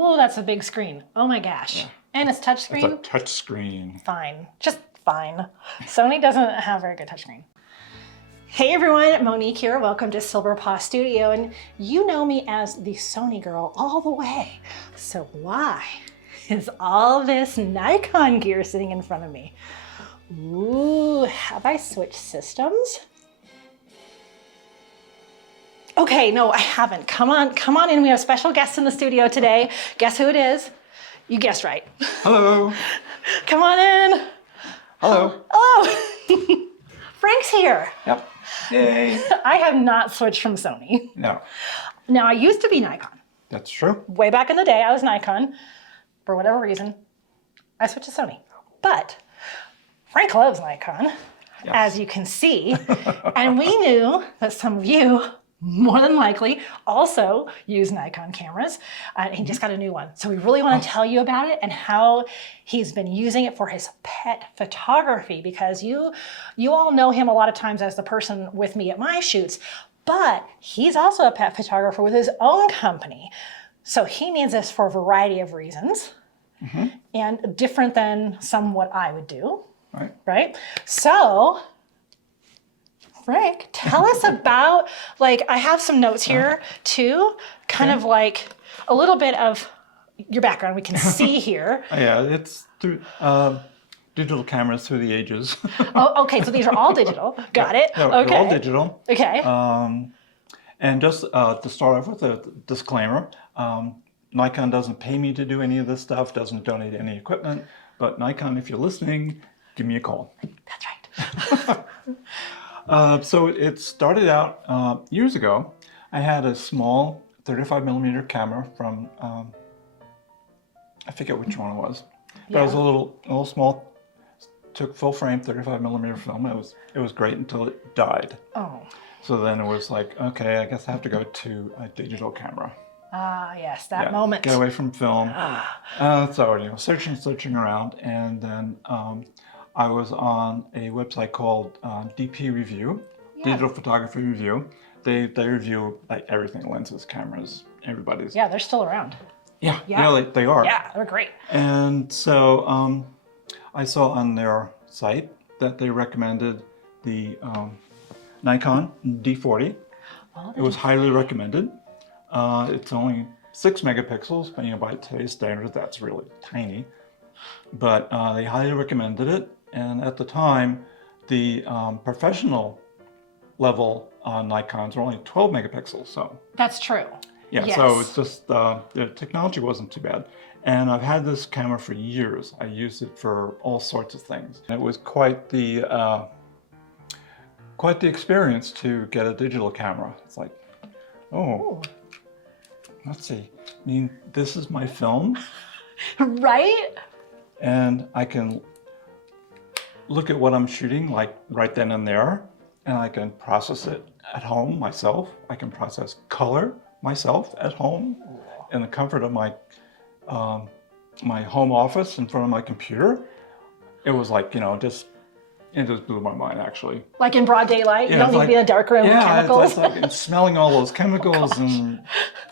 Ooh, that's a big screen. Oh my gosh. Yeah. And it's touchscreen? It's a touch screen. Fine. Just fine. Sony doesn't have very good touchscreen. Hey everyone, Monique here. Welcome to Silver Paw Studio. And you know me as the Sony girl all the way. So why is all this Nikon gear sitting in front of me? Ooh, have I switched systems? Okay, no, I haven't. Come on in. We have special guests in the studio today. Guess who it is? You guessed right. Hello. Come on in. Hello. Hello. Frank's here. Yep. Yay. I have not switched from Sony. No. Now, I used to be Nikon. That's true. Way back in the day, I was Nikon. For whatever reason, I switched to Sony. But Frank loves Nikon, yes, as you can see. And we knew that some of you, more than likely, also use Nikon cameras. He just got a new one. So we really want to tell you about it and how he's been using it for his pet photography, because you all know him a lot of times as the person with me at my shoots, but he's also a pet photographer with his own company. So he needs this for a variety of reasons, and different than what I would do, right? So, Frank, tell us about, I have some notes here too, kind of like a little bit of your background we can see here. Yeah, it's through digital cameras through the ages. Oh, okay, so these are all digital. Got it. No, okay. They're all digital. Okay. And just to start off with a disclaimer, Nikon doesn't pay me to do any of this stuff, doesn't donate any equipment, but Nikon, if you're listening, give me a call. That's right. So it started out years ago. I had a small 35mm camera from, I forget which one it was, but it was a little small, took full frame 35mm film. It was great until it died. Oh. So then it was like, okay, I guess I have to go to a digital camera. Ah, yes, that moment. Get away from film. So, searching around, and then I was on a website called DP Review, Digital Photography Review. They review everything, lenses, cameras, everybody's. Yeah, they're still around. Yeah, they are. Yeah, they're great. And so I saw on their site that they recommended the Nikon D40. Oh, it was highly recommended. It's only 6 megapixels, but by today's standards, that's really tiny. But they highly recommended it, and at the time, the professional level Nikons were only 12 megapixels. So that's true. Yeah, yes. So it's just the technology wasn't too bad, and I've had this camera for years. I used it for all sorts of things. It was quite the experience to get a digital camera. It's like, oh. Let's see. I mean, this is my film. Right? And I can look at what I'm shooting right then and there, and I can process it at home myself. I can process color myself at home in the comfort of my my home office in front of my computer. It was like, it just blew my mind, actually. Like in broad daylight? You don't need to be in a dark room with chemicals? Yeah, it's like smelling all those chemicals and,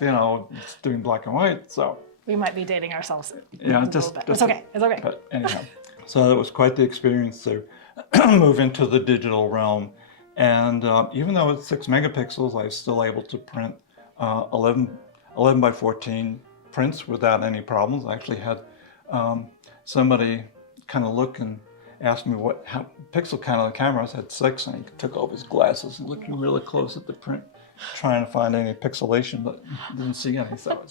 it's doing black and white, so. We might be dating ourselves. Yeah, it's okay. It's okay. But anyhow, so it was quite the experience to move into the digital realm. And even though it's 6 megapixels, I was still able to print 11 by 14 prints without any problems. I actually had somebody kind of look and asked me how pixel count on the camera. I said 6, and he took off his glasses and looked really close at the print, trying to find any pixelation, but didn't see any. So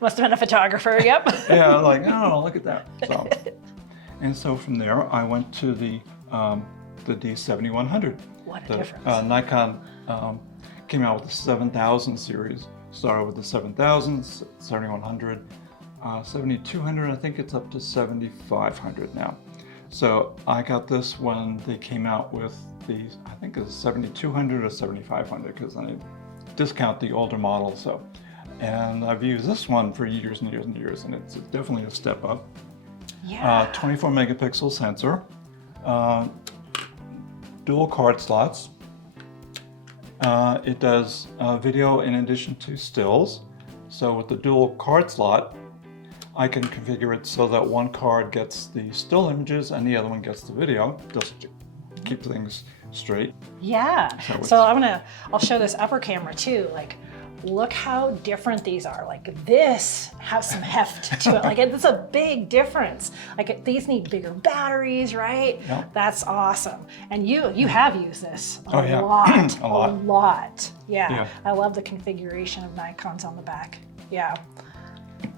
must have been a photographer. Yep. Yeah, like, oh, look at that. So, and so from there, I went to the D7100. What a difference! Nikon came out with the 7000 series. Started with the 7000, 7100, 7200. I think it's up to 7500 now. So I got this when they came out with the, I think it's 7200 or 7500, because I discount the older model. So, and I've used this one for years and years and years, and it's definitely a step up. Yeah. 24 megapixel sensor, dual card slots. It does video in addition to stills. So with the dual card slot, I can configure it so that one card gets the still images and the other one gets the video, just to keep things straight. Yeah. So I'll show this upper camera too. Like, look how different these are. Like, this has some heft to it. Like, it's a big difference. Like, these need bigger batteries, right? Yeah. That's awesome. And you have used this a yeah. lot. A lot. A lot. Yeah. Yeah. I love the configuration of Nikons on the back. Yeah.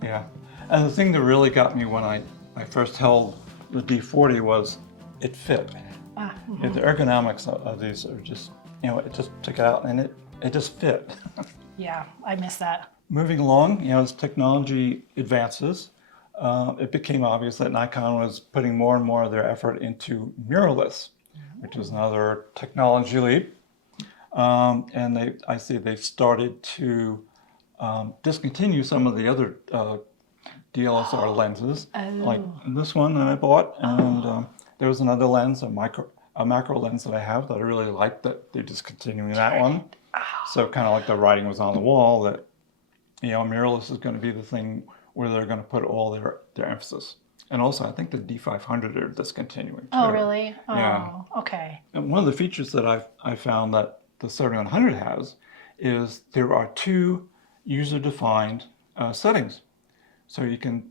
Yeah. And the thing that really got me when I first held the D40 was it fit. The ergonomics of these are just, it just took it out and it just fit. Yeah, I miss that. Moving along, as technology advances, it became obvious that Nikon was putting more and more of their effort into mirrorless, which is another technology leap. And I see they started to discontinue some of the other DSLR lenses, like this one that I bought, and there was another lens, a macro lens that I have that I really like, that they're discontinuing that one. So kind of like the writing was on the wall that, mirrorless is going to be the thing where they're going to put all their emphasis. And also, I think the D500 are discontinuing too. Oh, really? Oh, yeah. Okay. And one of the features that I found that the 7100 has is there are two user-defined settings. So you can,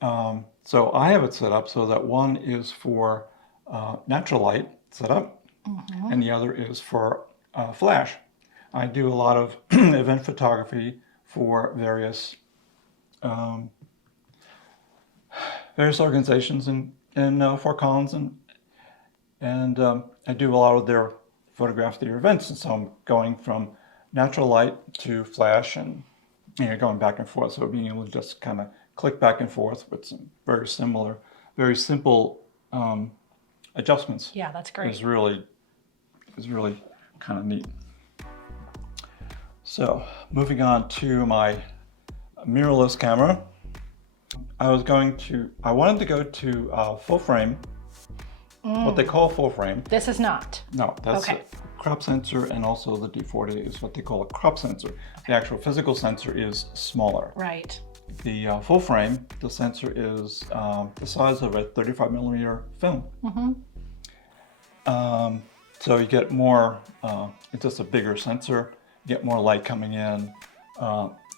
so I have it set up so that one is for natural light setup, and the other is for flash. I do a lot of event photography for various organizations in Fort Collins, and I do a lot of their photographs their events, and so I'm going from natural light to flash and going back and forth. So being able to just kind of click back and forth with some very simple adjustments. Yeah, that's great. Is really kind of neat. So moving on to my mirrorless camera, I wanted to go to full frame, what they call full frame. This is not. No, that's okay. a crop sensor, and also the D40 is what they call a crop sensor. The actual physical sensor is smaller. Right. The full frame, the sensor is the size of a 35 millimeter film. So you get more, it's just a bigger sensor, you get more light coming in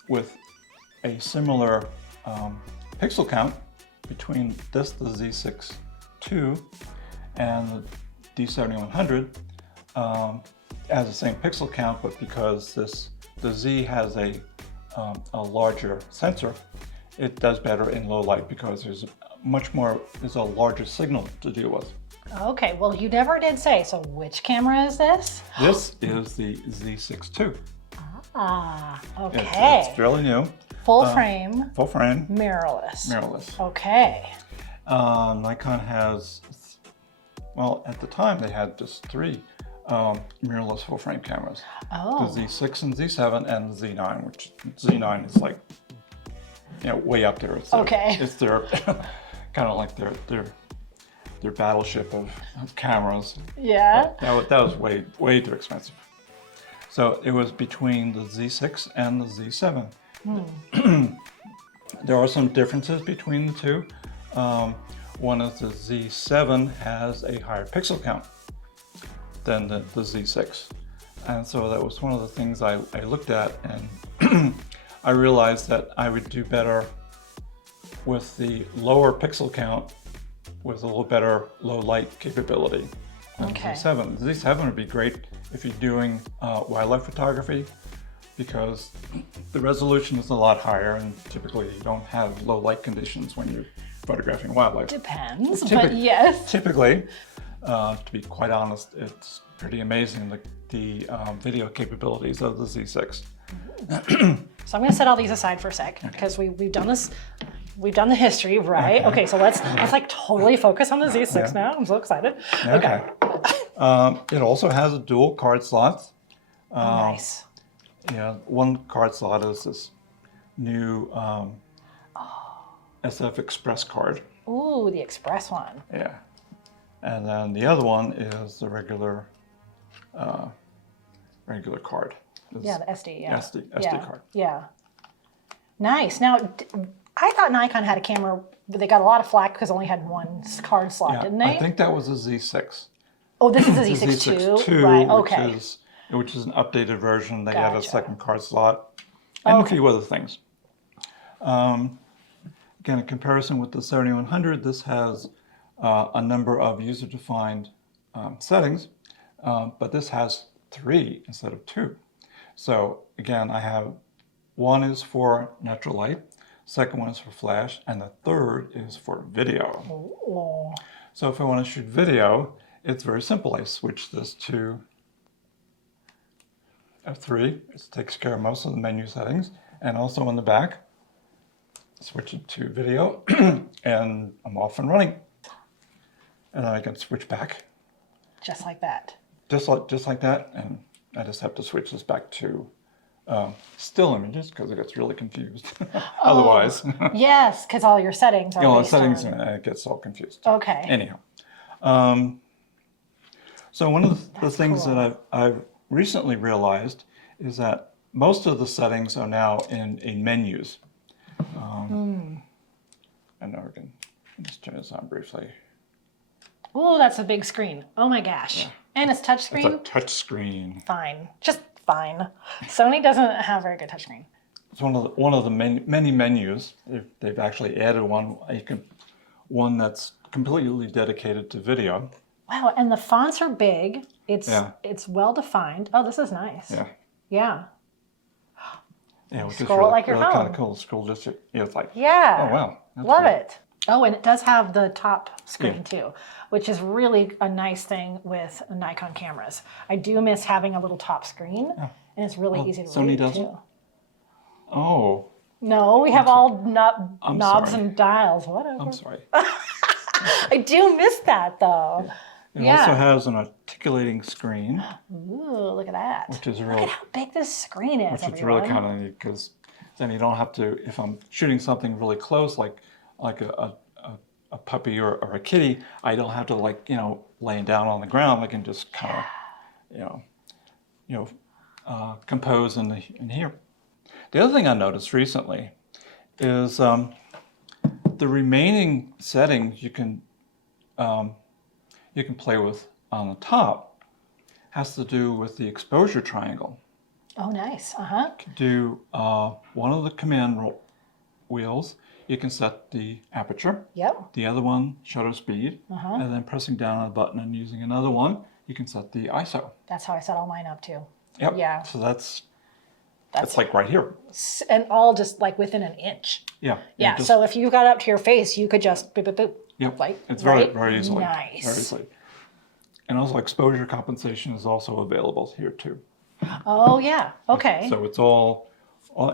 with a similar pixel count between the Z6 II and the D7100. Has the same pixel count, but because the Z has a larger sensor, it does better in low light because there's a larger signal to deal with. Okay, well, you never did say, so which camera is this? This is the Z6 II. Ah, okay. It's fairly new. Full frame. Full frame. Mirrorless. Mirrorless. Okay. Nikon has, well, at the time they had just 3 mirrorless full frame cameras. Oh. The Z6 and Z7 and the Z9, which Z9 is like, way up there. It's their kind of like their battleship of cameras. Yeah. But that was way too expensive. So it was between the Z6 and the Z7. There are some differences between the two. One is the Z7 has a higher pixel count than the Z6. And so that was one of the things I looked at, and I realized that I would do better with the lower pixel count with a little better low light capability than Okay. the Z7. The Z7 would be great if you're doing wildlife photography, because the resolution is a lot higher, and typically you don't have low light conditions when you're photographing wildlife. Depends, but yes. Typically, to be quite honest, it's pretty amazing the video capabilities of the Z6. So I'm going to set all these aside for a sec, because we've done this. We've done the history, right? Okay, so let's like totally focus on the Z6 now. I'm so excited. Okay. It also has a dual card slot. Nice. One card slot is this new SF Express card. Ooh, the Express one. Yeah. And then the other one is the regular card. Yeah, the SD, yeah. SD card. Yeah. Nice. Now, I thought Nikon had a camera, but they got a lot of flack because it only had one card slot, Yeah, didn't they? I think that was a Z6. Oh, this is a The Z6 Z6 II, right? Okay. which is an updated version. They added a Gotcha. second card slot and Okay. a few other things. Again, in comparison with the 7100, this has a number of user-defined settings, but this has 3 instead of 2. So again, I have one is for natural light, second one is for flash, and the third is for video. Oh. So if I want to shoot video, it's very simple. I switch this to F3. It takes care of most of the menu settings, and also on the back, switch it to video, and I'm off and running. And then I can switch back. Just like that. Just like that, and I just have to switch this back to still images because it gets really confused. Otherwise, Yes, because all your settings are all the based settings on... it gets all confused. Okay. Anyhow, so one of the things cool. that I've recently realized is that most of the settings are now in menus. And now we can just turn this on briefly. Oh, that's a big screen. Oh my gosh. Yeah. And it's It's a touchscreen? touch screen. Fine. Just fine. Sony doesn't have very good touchscreen. It's one of the many menus. They've actually added one that's completely dedicated to video. Wow, and the fonts are big. It's well defined. Oh, this is nice. Yeah. Yeah. Yeah, which Scroll is really, like your really kind phone. of cool. Scroll just, it's like, Yeah. oh wow. That's Love cool. it. Oh, and it does have the top screen too, which is really a nice thing with Nikon cameras. I do miss having a little top screen, and it's really easy to Sony read doesn't? too. Oh, No, we have all knobs sorry. and dials, whatever. I'm sorry. I do miss that though. It also has an articulating screen, Ooh, look at that. which is Look real, at how big this screen is, which is everyone. really kind of neat because then you don't have to, if I'm shooting something really close, like a puppy or a kitty, I don't have to laying down on the ground. I can just kind of, compose in here. The other thing I noticed recently is the remaining settings you can play with on the top has to do with the exposure triangle. Oh, nice. Uh-huh. To do one of the command wheels, you can set the aperture. Yep. The other one, shutter speed. And then pressing down on a button and using another one, you can set the ISO. That's how I set all mine up too. Yep. Yeah. So that's like right here. And all just like within an inch. Yeah. Yeah. So if you got up to your face, you could just boop, boop, boop. Yep. Like, It's very, right? very easily. Nice. Very easily. And also exposure compensation is also available here too. Oh, yeah. Okay. So it's all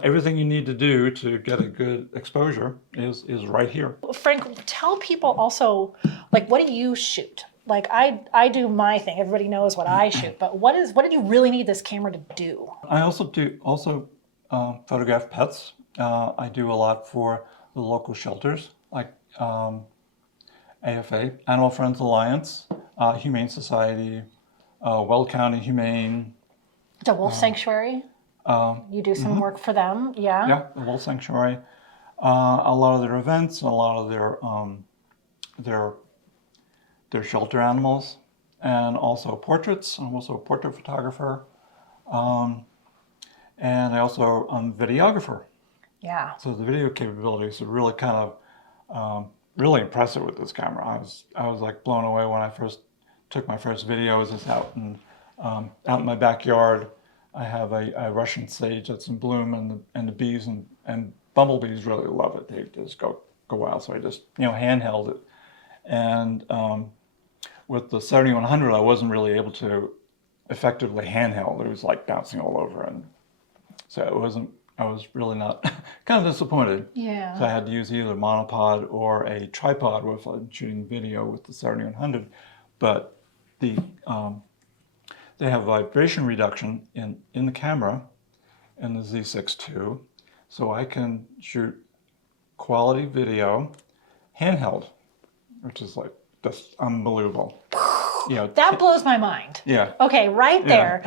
everything you need to do to get a good exposure is right here. Frank, tell people also, like, what do you shoot? Like, I do my thing. Everybody knows what I shoot. But what did you really need this camera to do? I also photograph pets. I do a lot for the local shelters, like AFA, Animal Friends Alliance, Humane Society, Weld County Humane. The Wolf Sanctuary? You do some work for them, yeah? Yeah, the Wolf Sanctuary. A lot of their events, a lot of their shelter animals, and also portraits. I'm also a portrait photographer. And I also am a videographer. Yeah. So the video capabilities are really kind of really impressive with this camera. I was like blown away when I first took my first videos. It's out in my backyard. I have a Russian sage that's in bloom, and the bees and bumblebees really love it. They just go wild. So I just handheld it, and with the 7100, I wasn't really able to effectively handheld. It was like bouncing all over, and so it wasn't. I was really not kind of disappointed. Yeah. So I had to use either a monopod or a tripod if I'm shooting video with the 7100. But they have vibration reduction in the camera in the Z6 II, so I can shoot quality video handheld, which is like just unbelievable. That blows my mind. Yeah. Okay, right there.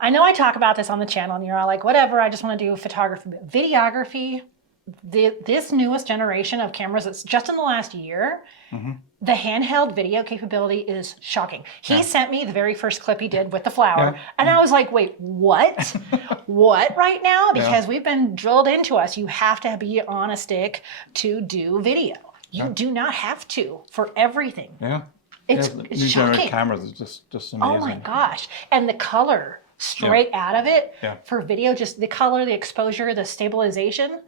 I know I talk about this on the channel and you're all like, whatever, I just want to do photography. But videography, this newest generation of cameras, that's just in the last year, the handheld video capability is shocking. He sent me the very first clip he did with the flower, and I was like, wait, what? What right now? Because we've been drilled into us. You have to be on a stick to do video. You do not have to for everything. Yeah. It's new shocking. generation cameras is just amazing. Oh my gosh. And the color straight out of it for video, just the color, the exposure, the stabilization,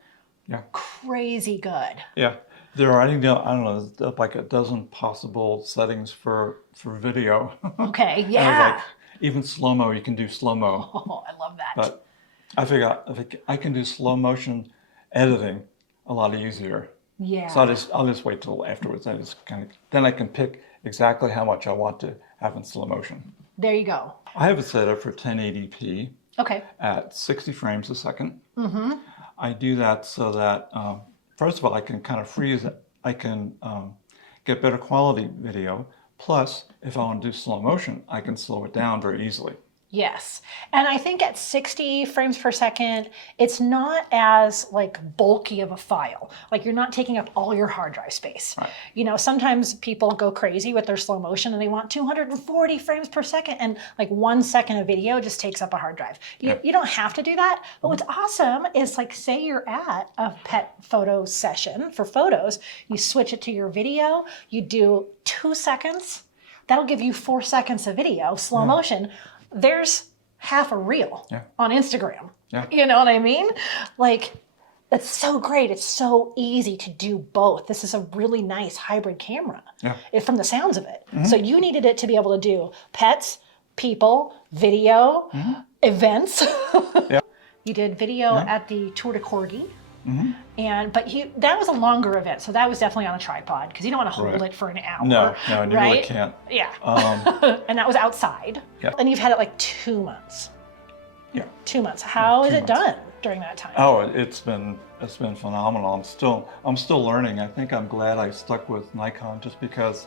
crazy good. Yeah. They're writing down, I don't know, like a dozen possible settings for video. Okay, And like, even slow-mo, you can do slow-mo. Oh, I love that. But I figure I can do slow motion editing a lot easier. Yeah. So I'll just wait till afterwards. Then I can pick exactly how much I want to have in slow motion. There you go. I have it set up for 1080p at 60 frames a second. I do that so that, first of all, I can kind of freeze it. I can get better quality video. Plus, if I want to do slow motion, I can slow it down very easily. Yes. And I think at 60 frames per second, it's not as like bulky of a file. Like you're not taking up all your hard drive space. Right. You know, sometimes people go crazy with their slow motion and they want 240 frames per second, and like 1 second of video just takes up a hard drive. You don't have to do that. But what's awesome is, like, say you're at a pet photo session for photos, you switch it to your video, you do 2 seconds, that'll give you 4 seconds of video, slow motion. There's half a reel on Instagram. Yeah. You know what I mean? Like, it's so great. It's so easy to do both. This is a really nice hybrid camera from the sounds of it. So you needed it to be able to do pets, people, video, events. You did video at the Tour de Corgi. But that was a longer event, so that was definitely on a tripod because you don't want to hold it for an hour. No, you really can't. Yeah. And that was outside. Yeah. And you've had it like 2 months. Yeah. 2 months. How is it done during that time? Oh, it's been phenomenal. I'm still learning. I think I'm glad I stuck with Nikon just because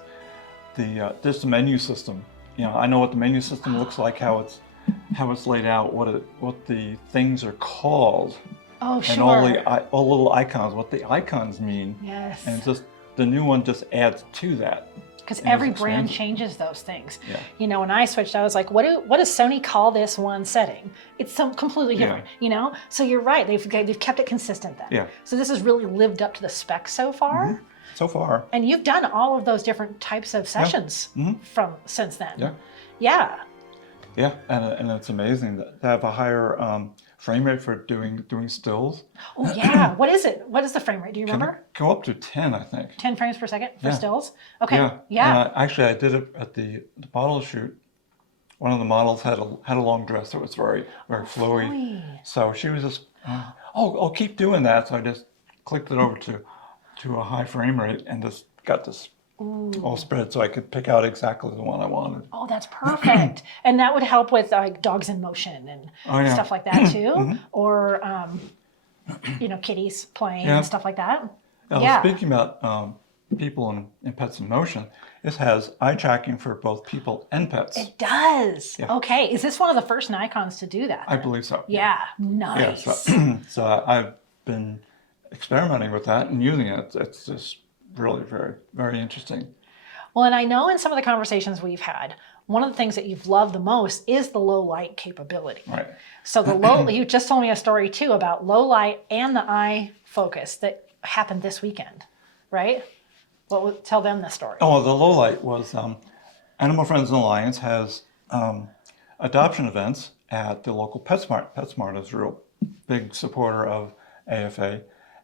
just the menu system. You know, I know what the menu system looks like, how it's laid out, what the things are called. Oh, sure. And all the little icons, what the icons mean. Yes. And it's just, the new one just adds to that. Because every brand changes those things. Yeah. You know, when I switched, I was like, what does Sony call this one setting? It's completely different, you know? So you're right, they've kept it consistent then. Yeah. So this has really lived up to the spec so far. So far. And you've done all of those different types of sessions since then. Yeah. Yeah. Yeah, and it's amazing to have a higher frame rate for doing stills. Oh yeah, what is it? What is the frame rate? Do you remember? Go up to 10, I think. 10 frames per second for stills? Okay, yeah. And actually, I did it at the model shoot. One of the models had a long dress that was very, very flowy. So she was just, I'll keep doing that. So I just clicked it over to a high frame rate and just got this all spread so I could pick out exactly the one I wanted. Oh, that's perfect. And that would help with like dogs in motion and stuff like that too. Or, you know, kitties playing and stuff like that. Now, speaking about people and pets in motion, this has eye tracking for both people and pets. It does. Yeah. Okay. Is this one of the first Nikons to do that? I believe so. Yeah. Nice. Yeah, so I've been experimenting with that and using it. It's just really very, very interesting. Well, and I know in some of the conversations we've had, one of the things that you've loved the most is the low light capability. Right. So you just told me a story too about low light and the eye focus that happened this weekend, right? Tell them the story. Oh, the low light was Animal Friends and Alliance has adoption events at the local PetSmart. PetSmart is a real big supporter of AFA.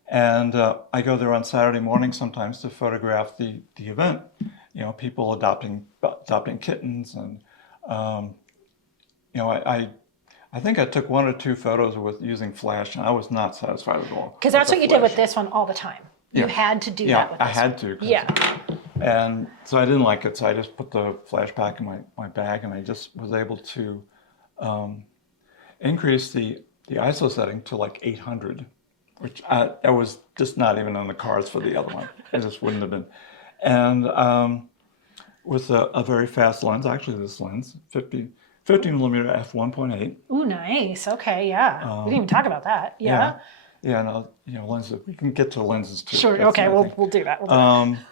And I go there on Saturday morning sometimes to photograph the event. You know, people adopting kittens, and you know, I think I took 1 or 2 photos with using flash, and I was not satisfied at all. Because that's what you did with this one all the time. You had to do that with this I had to. Yeah. And so I didn't like it, so I just put the flash back in my bag, and I just was able to increase the ISO setting to like 800. Which that was just not even on the cards for the other one. It just wouldn't have been. And with a very fast lens, actually this lens, 50 millimeter f1.8. Ooh, nice. Okay, yeah. We didn't even talk about that. Yeah. Yeah, no, you know, lenses. We can get to lenses too. Sure. That's Okay, another thing. we'll do that. We'll do that.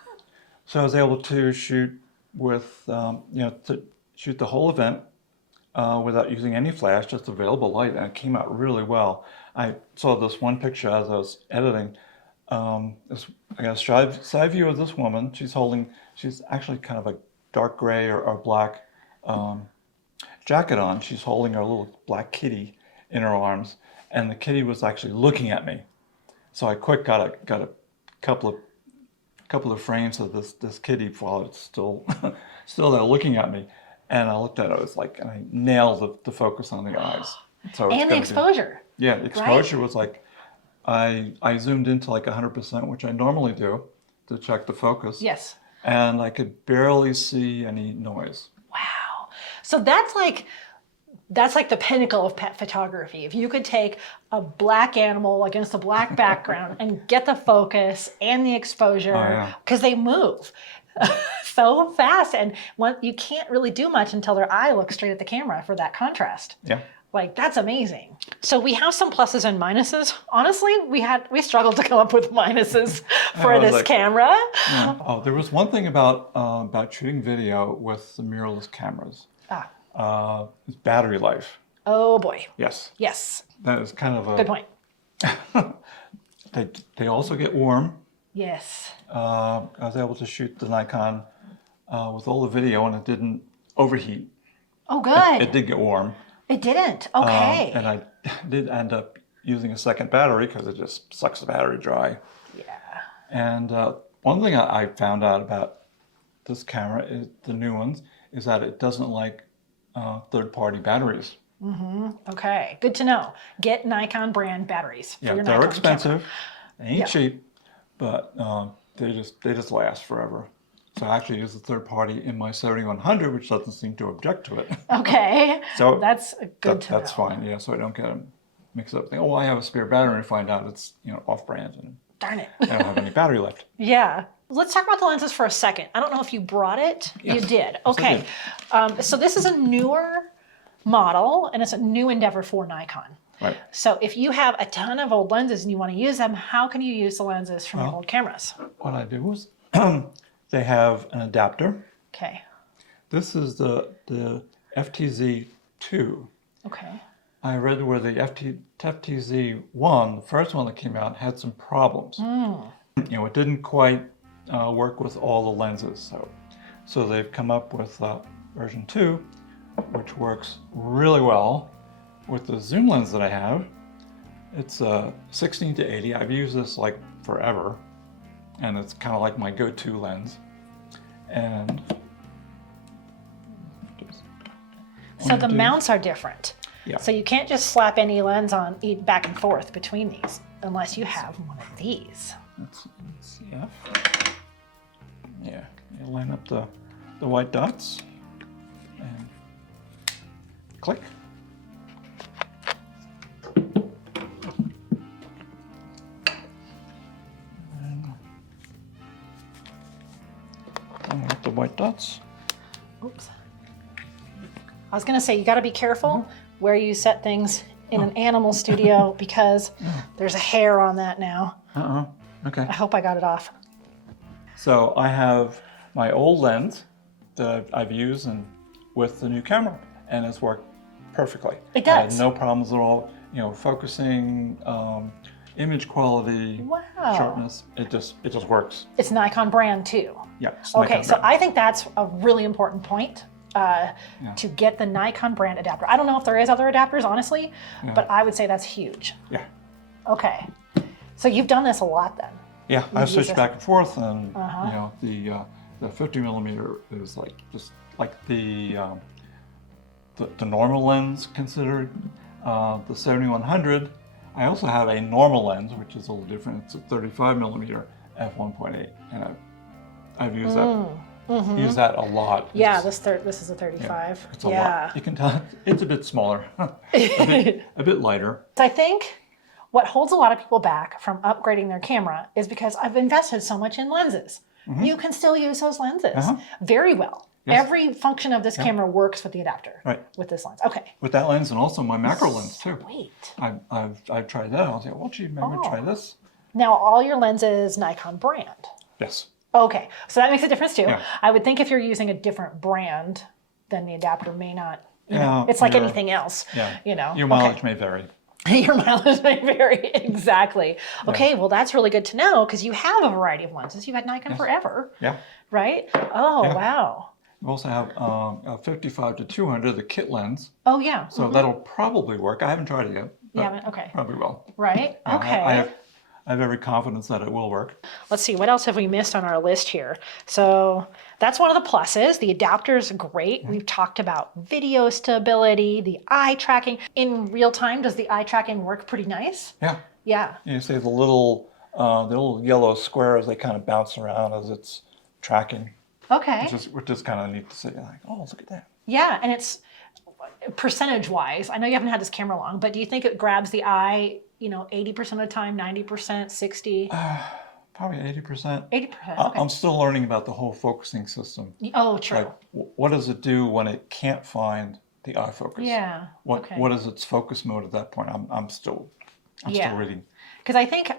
So I was able to shoot with, you know, to shoot the whole event without using any flash, just available light, and it came out really well. I saw this one picture as I was editing. I got a side view of this woman. She's actually kind of a dark gray or black jacket on. She's holding her little black kitty in her arms, and the kitty was actually looking at me. So I quick got a couple of frames of this kitty while it's still there looking at me, and I looked at it. It was like, and I nailed the focus on the eyes. So it's And the exposure. yeah, the exposure was like, I zoomed into like 100%, which I normally do to check the focus. Yes. And I could barely see any noise. Wow. So that's like the pinnacle of pet photography. If you could take a black animal against a black background and get the focus and the exposure, because they move so fast, and you can't really do much until their eye looks straight at the camera for that contrast. Yeah. Like, that's amazing. So we have some pluses and minuses. Honestly, we struggled to come up with minuses for this camera. Yeah. Oh, there was one thing about shooting video with the mirrorless cameras. It's battery life. Oh boy. Yes. Yes. That is kind of a Good point. They also get warm. Yes. I was able to shoot the Nikon with all the video, and it didn't overheat. Oh, good. It did get warm. It didn't. Okay. And I did end up using a second battery because it just sucks the battery dry. Yeah. And one thing I found out about this camera, the new ones, is that it doesn't like third-party batteries. Okay. Good to know. Get Nikon brand batteries for your Nikon they're expensive. camera. They ain't cheap, but they just last forever. So I actually use a third party in my 7100, which doesn't seem to object to it. Okay. So that's good to know. That's fine. Yeah. So I don't get them mixed up. Think, oh, I have a spare battery, and find out it's off-brand, and Darn it. I don't have any battery left. Yeah. Let's talk about the lenses for a second. I don't know if you brought it. Yes. You did. Yes, Okay. I did. So this is a newer model, and it's a new endeavor for Nikon. Right. So if you have a ton of old lenses and you want to use them, how can you use the lenses from your old cameras? What I did was they have an adapter. Okay. This is the FTZ2. Okay. I read where the FTZ1, the first one that came out, had some problems. It didn't quite work with all the lenses. So they've come up with version 2, which works really well with the zoom lens that I have. It's 16 to 80. I've used this like forever, and it's kind of like my go-to lens. And so the mounts are different. Yeah. So you can't just slap any lens on back and forth between these unless you have one of these. Let's see. Yeah. You line up the white dots and click. Line up the white dots. Oops. I was going to say, you got to be careful where you set things in an animal studio because there's a hair on that now. Okay. I hope I got it off. So I have my old lens that I've used with the new camera, and it's worked perfectly. It does. I had no problems at all. Focusing, image quality, Wow. sharpness. It just works. It's Nikon brand too. Yeah. It's Okay, Nikon so brand. I think that's a really important point to get the Nikon brand adapter. I don't know if there is other adapters, honestly, but I would say that's huge. Yeah. Okay, so you've done this a lot then. Yeah, I've switched back and forth, and the 50 millimeter is like just like the normal lens considered. The 7100, I also have a normal lens, which is a little different. It's a 35 millimeter f1.8, and I've used that. Use that a lot. Yeah, this is a 35. It's a lot. You can tell it's a bit smaller, a bit lighter. I think what holds a lot of people back from upgrading their camera is because I've invested so much in lenses. You can still use those lenses very well. Yes. Every function of this camera works with the adapter. Right. With this lens. Okay. With that lens and also my macro lens too. Sweet. I've tried that. I was like, won't you maybe try this? Now, all your lenses Nikon brand. Yes. Okay, so that makes a difference too. Yeah. I would think if you're using a different brand, then the adapter may not, you know, Yeah, it's like your- anything else, Yeah. you know. Your mileage may vary. Your mileage may vary, exactly. Okay, well that's really good to know because you have a variety of lenses. You've had Nikon forever, Yeah. right? Oh, Yeah. wow. We also have a 55 to 200, the kit lens. Oh, yeah. So that'll probably work. I haven't tried it yet. You but haven't? Okay. Probably will. Right? Yeah, Okay. I have every confidence that it will work. Let's see, what else have we missed on our list here? So that's one of the pluses. The adapter's great. We've talked about video stability, the eye tracking. In real time, does the eye tracking work pretty nice? Yeah. Yeah. You see the little yellow squares, they kind of bounce around as it's tracking. Okay. Which is kind of neat to see. Like, oh, look at that. Yeah, and it's percentage-wise. I know you haven't had this camera long, but do you think it grabs the eye, you know, 80% of the time, 90%, 60? Probably 80%. 80%, okay. I'm still learning about the whole focusing system. Oh, true. Like, what does it do when it can't find the eye focus? Yeah. What is its focus mode at that point? I'm still reading. Because I think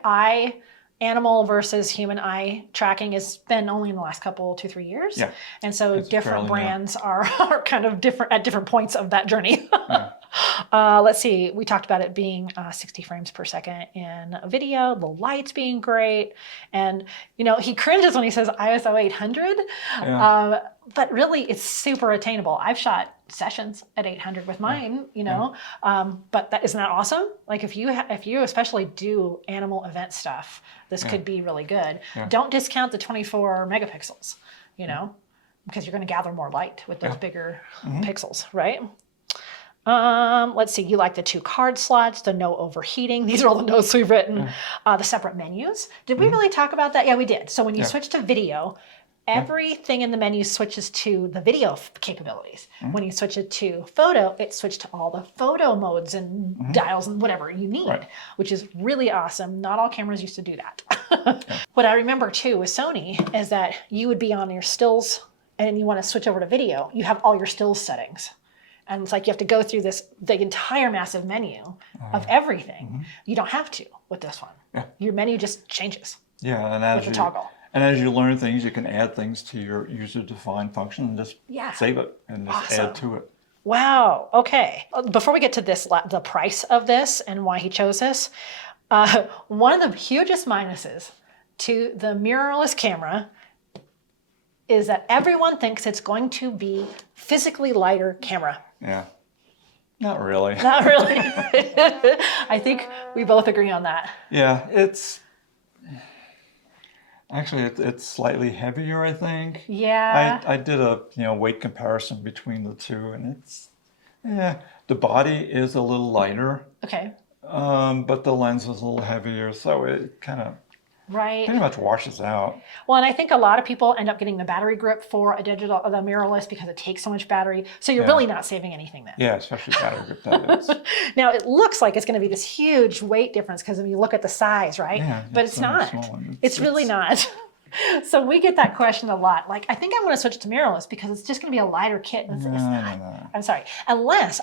animal versus human eye tracking has been only in the last couple, 2-3 years. Yeah. And so It's different fairly new. brands are kind of different at different points of that journey. Yeah. Let's see, we talked about it being 60 frames per second in a video, the lights being great. And, you know, he cringes when he says ISO 800, Yeah. but really it's super attainable. I've shot sessions at 800 with mine, you know, but isn't that awesome? Like if you especially do animal event stuff, this could be really good. Yeah. Don't discount the 24 megapixels, you know, because you're going to gather more light with those bigger pixels, right? Let's see, you like the 2 card slots, the no overheating. These are all the notes we've written. The separate menus. Did we really talk about that? Yeah, we did. So when you switch to video, everything in the menu switches to the video capabilities. When you switch it to photo, it switched to all the photo modes and dials and whatever you need, which is really awesome. Not all cameras used to do that. What I remember too with Sony is that you would be on your stills and you want to switch over to video, you have all your stills settings. And it's like you have to go through the entire massive menu of everything. You don't have to with this one. Yeah. Your menu just changes Yeah, and with the toggle. And as you learn things, you can add things to your user-defined function and just save it and just add to it. Wow. Okay. Before we get to this, the price of this and why he chose this, one of the hugest minuses to the mirrorless camera is that everyone thinks it's going to be physically lighter camera. Yeah. Not really. Not really. I think we both agree on that. Yeah, it's actually it's slightly heavier, I think. Yeah. I did a weight comparison between the two, and it's the body is a little lighter, Okay. but the lens is a little heavier, so it kind of Right. pretty much washes out. Well, and I think a lot of people end up getting the battery grip for the mirrorless because it takes so much battery. So you're really not saving anything then. Yeah, especially battery grip. That is. Now it looks like it's going to be this huge weight difference because if you look at the size, right? Yeah, but it's so much not. smaller. It's really not. So we get that question a lot. Like, I think I'm going to switch to mirrorless because it's just going to be a lighter kit. And it's not. No. I'm sorry. Unless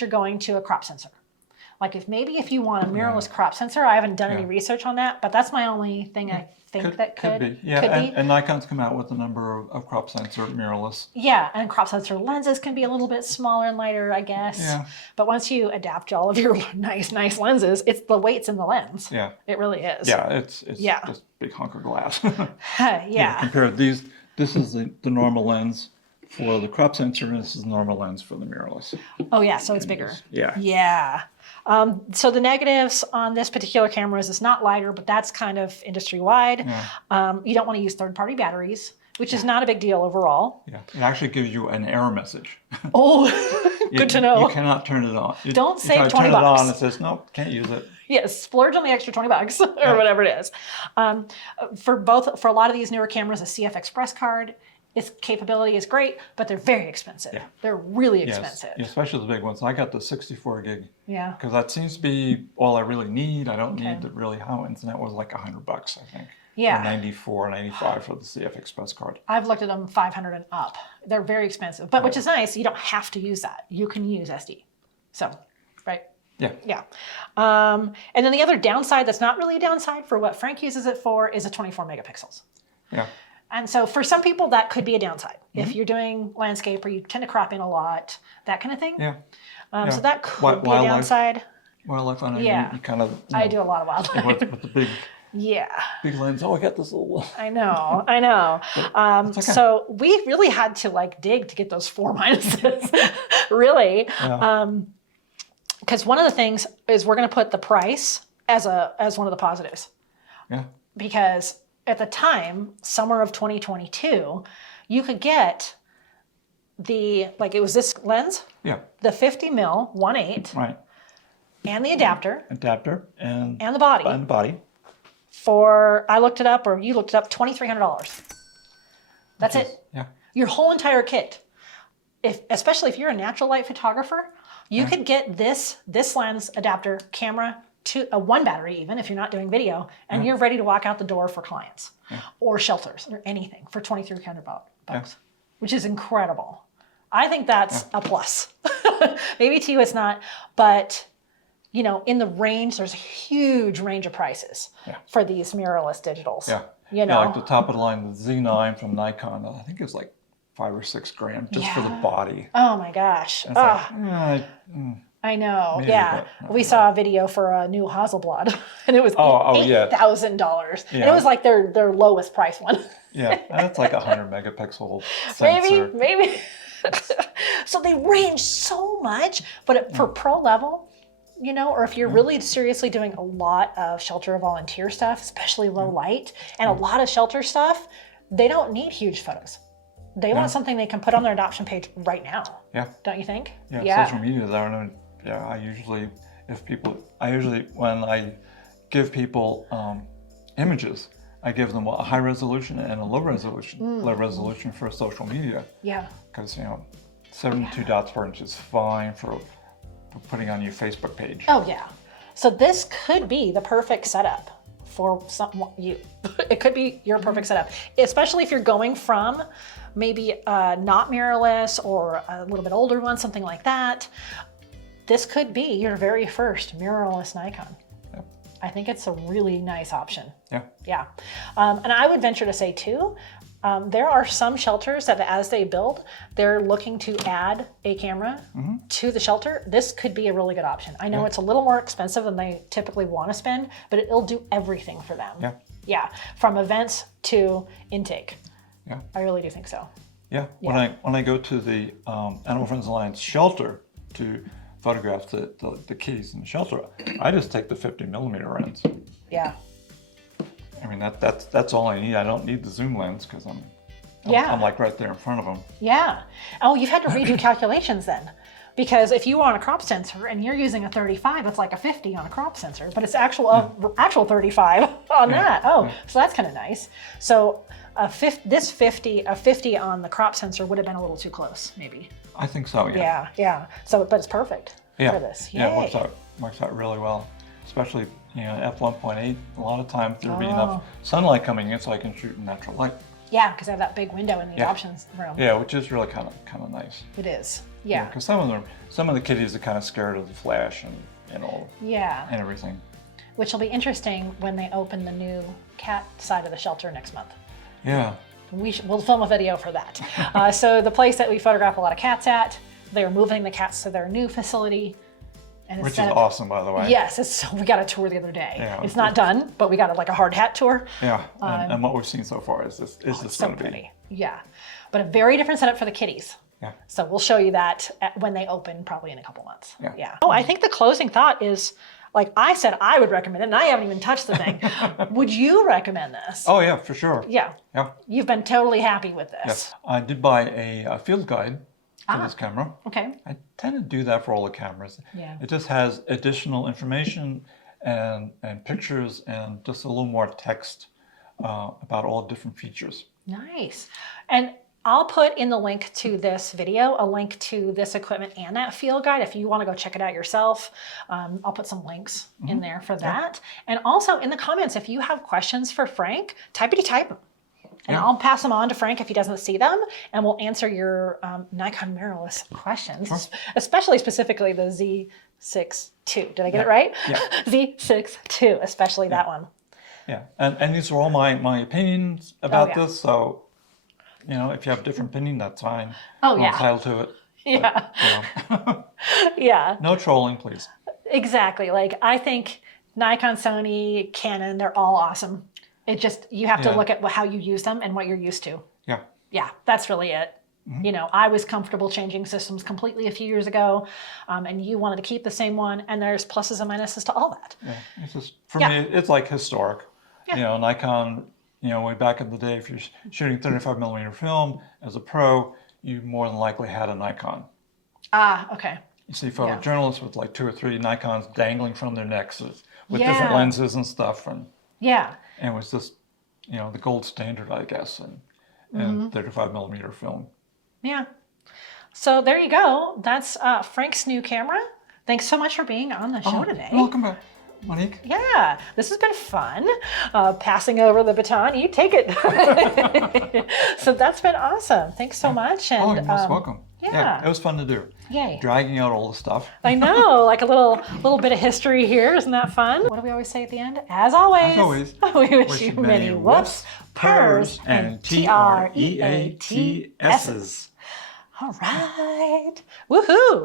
you're going to a crop sensor. Like if you want a mirrorless crop sensor, I haven't done any research on that, but that's my only thing I think that could be. Yeah, could be. and Nikon's come out with a number of crop sensor mirrorless. Yeah, and crop sensor lenses can be a little bit smaller and lighter, I guess. Yeah. But once you adapt all of your nice lenses, it's the weight's in the lens. Yeah. It really is. Yeah, it's Yeah. just a big hunk of glass. Yeah. Compare these. This is the normal lens for the crop sensor, and this is the normal lens for the mirrorless. Oh yeah, so it's bigger. Yeah. Yeah. So the negatives on this particular camera is it's not lighter, but that's kind of industry-wide. Yeah. You don't want to use third-party batteries, which is not a big deal overall. Yeah. It actually gives you an error message. Oh, good to know. You cannot turn it on. Don't save you 20 turn it bucks. on, it says, nope, can't use it. Yes, splurge on the extra $20 or whatever it is. For a lot of these newer cameras, a CF Express card, its capability is great, but they're very expensive. Yeah. They're really Yes, expensive. especially the big ones. I got the 64 gig Yeah. because that seems to be all I really need. I don't need the really high ones, and that was like $100, I think. Yeah. or 94, 95 for the CF Express card. I've looked at them 500 and up. They're very expensive, but which is nice. You don't have to use that. You can use SD. So, right? Yeah. Yeah. And then the other downside that's not really a downside for what Frank uses it for is a 24 megapixels. Yeah. And so for some people that could be a downside. If you're doing landscape or you tend to crop in a lot, that kind of thing. Yeah. So that could be a downside. Wildlife, I know you kind of... I do a lot of wildlife. With the big... Yeah. Big lens. Oh, I got this little... I know. Okay. So we really had to like dig to get those 4 minuses, really. Yeah. Because one of the things is we're going to put the price as one of the positives. Yeah. Because at the time, summer of 2022, you could get it was this lens, Yeah. the 50 mil 1.8, Right. and the adapter, and the body. And the body. I looked it up, or you looked it up, $2,300. That's it. Yeah. Your whole entire kit. Especially if you're a natural light photographer, you could get this lens, adapter, camera, to a 1 battery even if you're not doing video, and you're ready to walk out the door for clients or shelters or anything for $2,300 bucks, which is incredible. I think that's a plus. Maybe to you it's not, but in the range, there's a huge range of prices for these mirrorless digitals. Yeah. Yeah, like the top of the line, the Z9 from Nikon, I think it was like $5 or $6 grand just for the body. Oh my gosh. I know. Maybe, yeah. but, we saw a video for a new Hasselblad and it was $8,000. And it was like their lowest price one. Yeah. And it's like a 100 megapixel sensor. Maybe. So they range so much, but for pro level, or if you're really seriously doing a lot of shelter volunteer stuff, especially low light, and a lot of shelter stuff, they don't need huge photos. They want something they can put on their adoption page right now. Yeah. Don't you think? Yeah. Social media, I usually, when I give people images, I give them a high resolution and a low resolution for social media. Yeah. Because, 72 dots per inch is fine for putting on your Facebook page. Oh, yeah. So this could be the perfect setup for you. It could be your perfect setup, especially if you're going from maybe not mirrorless or a little bit older one, something like that. This could be your very first mirrorless Nikon. Yep. I think it's a really nice option. Yeah. Yeah. And I would venture to say too, there are some shelters that as they build, they're looking to add a camera to the shelter. This could be a really good option. I know it's a little more expensive than they typically want to spend, but it'll do everything for them. Yeah. Yeah. From events to intake. Yeah. I really do think so. Yeah. When I go to the Animal Friends Alliance shelter to photograph the kitties in the shelter, I just take the 50 millimeter lens. Yeah. I mean, that's all I need. I don't need the zoom lens because I'm like right there in front of them. Yeah. Oh, you've had to redo calculations then. Because if you want a crop sensor and you're using a 35, it's like a 50 on a crop sensor, but it's actual 35 on that. Oh, so that's kind of nice. So a 50 on the crop sensor would have been a little too close, maybe. I think so, yeah. Yeah, yeah. So, but it's perfect for this. Yay. Yeah, it works out really well. Especially, f1.8, a lot of times there'll be enough sunlight coming in so I can shoot in natural light. Yeah, because I have that big window in the options room. Yeah, which is really kind of nice. It is. Yeah. Because some of the kitties are kind of scared of the flash and everything. Which will be interesting when they open the new cat side of the shelter next month. Yeah. We'll film a video for that. So the place that we photograph a lot of cats at, they're moving the cats to their new facility. And which is awesome, by the way. Yes, we got a tour the other day. Yeah, it's not done, but we got a hard hat tour. Yeah, and what we've seen so far is this so going to be. Yeah, but a very different setup for the kitties. Yeah. So we'll show you that when they open, probably in a couple months. Yeah. Yeah. Oh, I think the closing thought is, like I said, I would recommend it, and I haven't even touched the thing. Would you recommend this? Oh yeah, for sure. Yeah. Yeah. You've been totally happy with this. Yes. I did buy a field guide for this camera. Okay. I tend to do that for all the cameras. Yeah. It just has additional information and pictures and just a little more text about all different features. Nice. And I'll put in the link to this video, a link to this equipment and that field guide. If you want to go check it out yourself, I'll put some links in there for that. And also in the comments, if you have questions for Frank, type them. And I'll pass them on to Frank if he doesn't see them, and we'll answer your Nikon mirrorless questions, especially specifically the Z6ii. Did I get it right? Yeah. Z6ii, especially that one. Yeah, and these are all my opinions about yeah. this, so, you know, if you have a different opinion, that's fine. Oh, I'm yeah. entitled to it. Yeah. But, you know, Yeah. no trolling, please. Exactly. Like, I think Nikon, Sony, Canon, they're all awesome. It just, you have to look at how you use them and what you're used to. Yeah. Yeah, that's really it. You know, I was comfortable changing systems completely a few years ago, and you wanted to keep the same one, and there's pluses and minuses to all that. Yeah, it's just, for me, it's like historic. You know, Nikon, you know, way back in the day, if you're shooting 35mm film as a pro, you more than likely had a Nikon. Ah, okay. You see photojournalists with like 2 or 3 Nikons dangling from their necks with different lenses and stuff. And it was just, you know, the gold standard, I guess, and 35mm film. Yeah. So there you go. That's Frank's new camera. Thanks so much for being on the show today. Welcome back, Monique. Yeah, this has been fun. Passing over the baton, you take it. So that's been awesome. Thanks so much. And, you're most welcome. Yeah, it was fun to do. Yay. Dragging out all the stuff. I know, like a little bit of history here. Isn't that fun? What do we always say at the end? As always, we wish you many whoops, purrs, and TREATSs. All right. Woohoo!